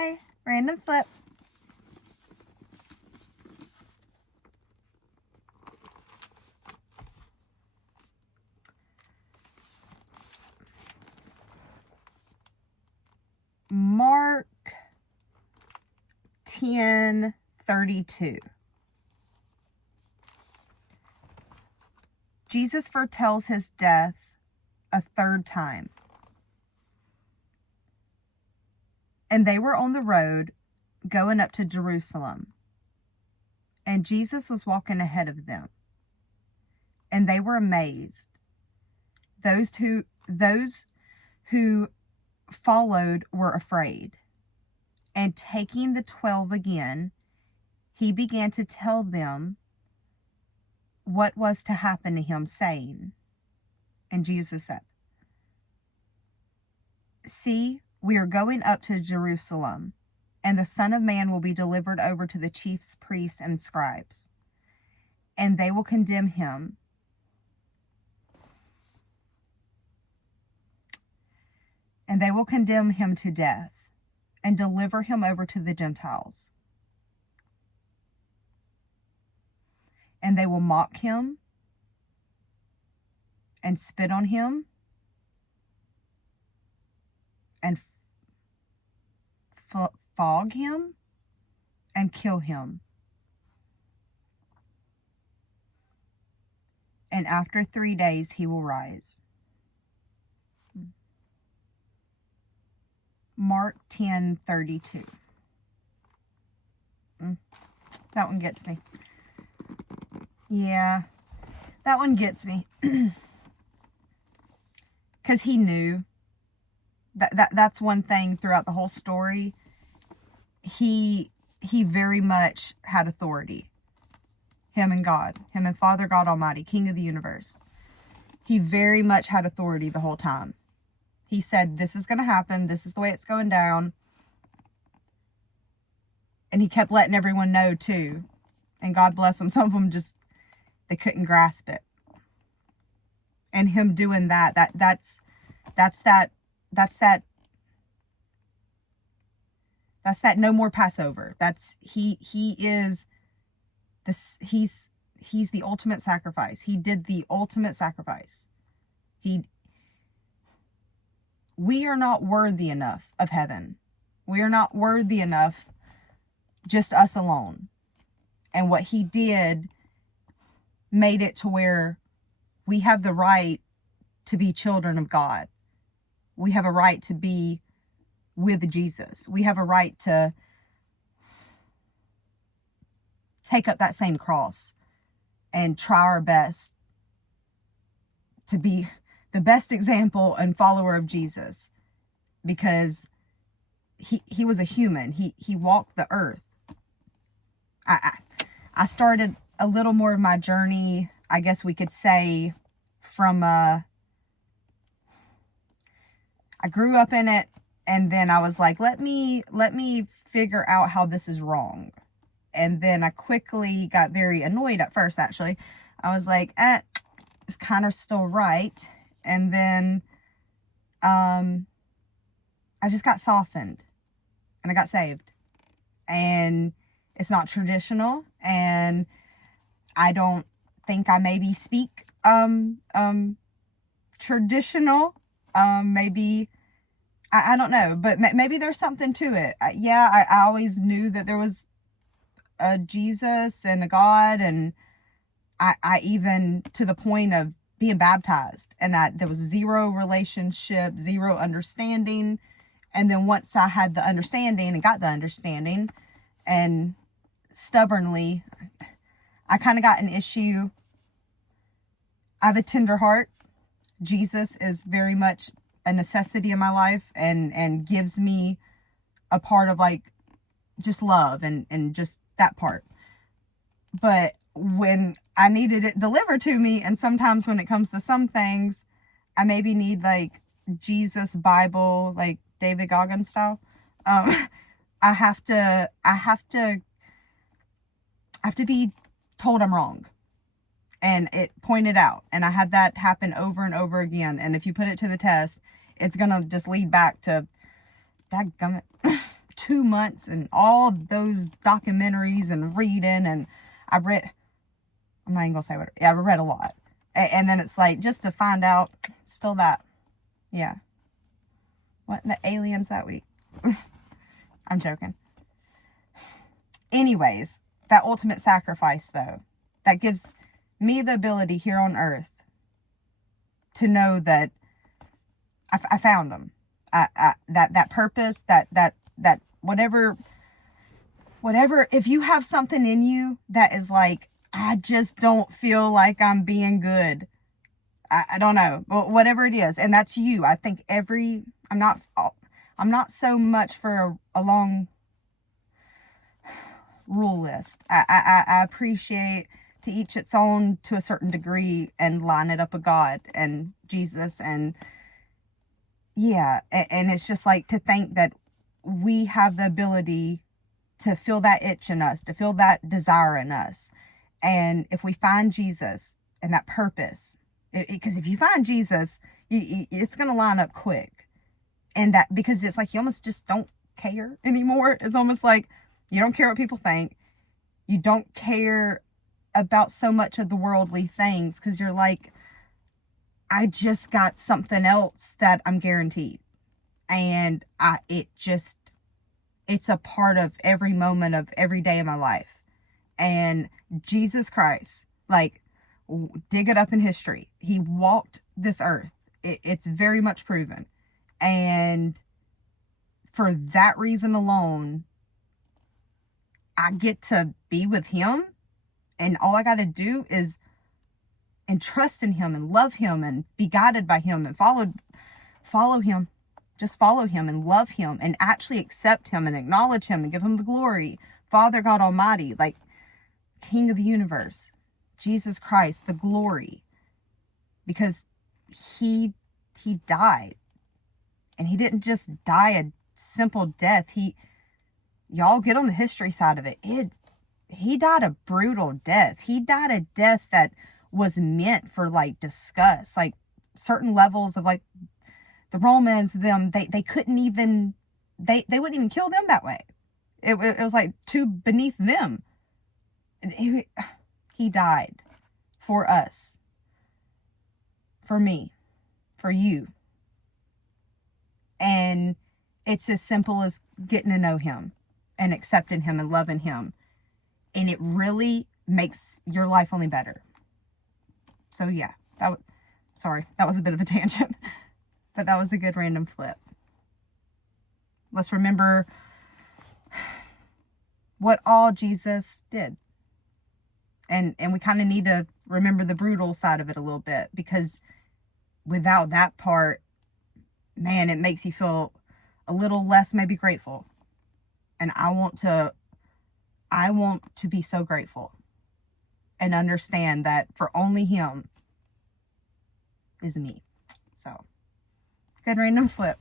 Hi. Random flip. Mark 10:32. Jesus foretells his death a third time. And they were on the road going up to Jerusalem. And Jesus was walking ahead of them. And they were amazed. Those who followed were afraid. And taking the 12 again, he began to tell them what was to happen to him, saying, and Jesus said, "See, we are going up to Jerusalem, and the Son of Man will be delivered over to the chief priests and scribes, and they will condemn him to death and deliver him over to the Gentiles. And they will mock him and spit on him and flog him and kill him. And after 3 days he will rise." Mark 10:32. That one gets me. Yeah, that one gets me. Because he knew. That's one thing throughout the whole story. He very much had authority. Him and God. Him and Father God Almighty, King of the universe. He very much had authority the whole time. He said, this is going to happen. This is the way it's going down. And he kept letting everyone know too. And God bless them. Some of them just, they couldn't grasp it. And him doing that, that's that no more Passover. He is this, he's the ultimate sacrifice. He did the ultimate sacrifice. We are not worthy enough of heaven. We are not worthy enough, just us alone. And what he did made it to where we have the right to be children of God. We have a right to be with Jesus. We have a right to take up that same cross and try our best to be the best example and follower of Jesus, because he was a human. He walked the earth. I started a little more of my journey, I guess we could say, from I grew up in it, and then I was like, let me figure out how this is wrong. And then I quickly got very annoyed at first, actually. I was like, it's kind of still right. And then I just got softened and I got saved. And it's not traditional, and I don't think I maybe speak traditional. Maybe I don't know, but maybe there's something to it. I always knew that there was a Jesus and a God, and I even to the point of being baptized, and that there was zero relationship, zero understanding. And then once I had the understanding and got the understanding, and stubbornly, I kind of got an issue. I have a tender heart. Jesus is very much a necessity in my life, and gives me a part of like just love and just that part. But when I needed it delivered to me, and sometimes when it comes to some things, I maybe need like Jesus Bible, like David Goggins style. I have to be told I'm wrong, and it pointed out. And I had that happen over and over again. And if you put it to the test, it's gonna just lead back to dadgummit, 2 months and all of those documentaries and reading, and I read, I'm not even gonna say what, yeah, I read a lot. And then it's like, just to find out, still that, yeah. What, the aliens that week? I'm joking. Anyways, that ultimate sacrifice, though, that gives me the ability here on earth to know that I found them. That purpose, that whatever, if you have something in you that is like, I just don't feel like I'm being good. I don't know, but whatever it is, and that's you. I think I'm not so much for a long rule list. I appreciate to each its own to a certain degree, and line it up with God and Jesus, and yeah, and it's just like to think that we have the ability to feel that itch in us, to feel that desire in us. And if we find Jesus and that purpose, because if you find Jesus, it's going to line up quick. And that, because it's like you almost just don't care anymore. It's almost like you don't care what people think. You don't care about so much of the worldly things, because you're like, I just got something else that I'm guaranteed. And it's a part of every moment of every day of my life. And Jesus Christ, like, dig it up in history. He walked this earth. It's very much proven. And for that reason alone, I get to be with him. And all I got to do is trust in him and love him and be guided by him and follow him. Just follow him and love him and actually accept him and acknowledge him and give him the glory. Father God Almighty, like King of the universe, Jesus Christ, the glory. Because he died. And he didn't just die a simple death. Y'all get on the history side of it. He died a brutal death. He died a death that was meant for like disgust. Like certain levels of like the Romans, they couldn't even, they wouldn't even kill them that way. It was like too beneath them. He died for us, for me, for you. And it's as simple as getting to know him and accepting him and loving him. And it really makes your life only better. So yeah, that was a bit of a tangent, but that was a good random flip. Let's remember what all Jesus did. And we kind of need to remember the brutal side of it a little bit, because without that part, man, it makes you feel a little less maybe grateful. And I want to be so grateful and understand that for only him is me. So, good random flip.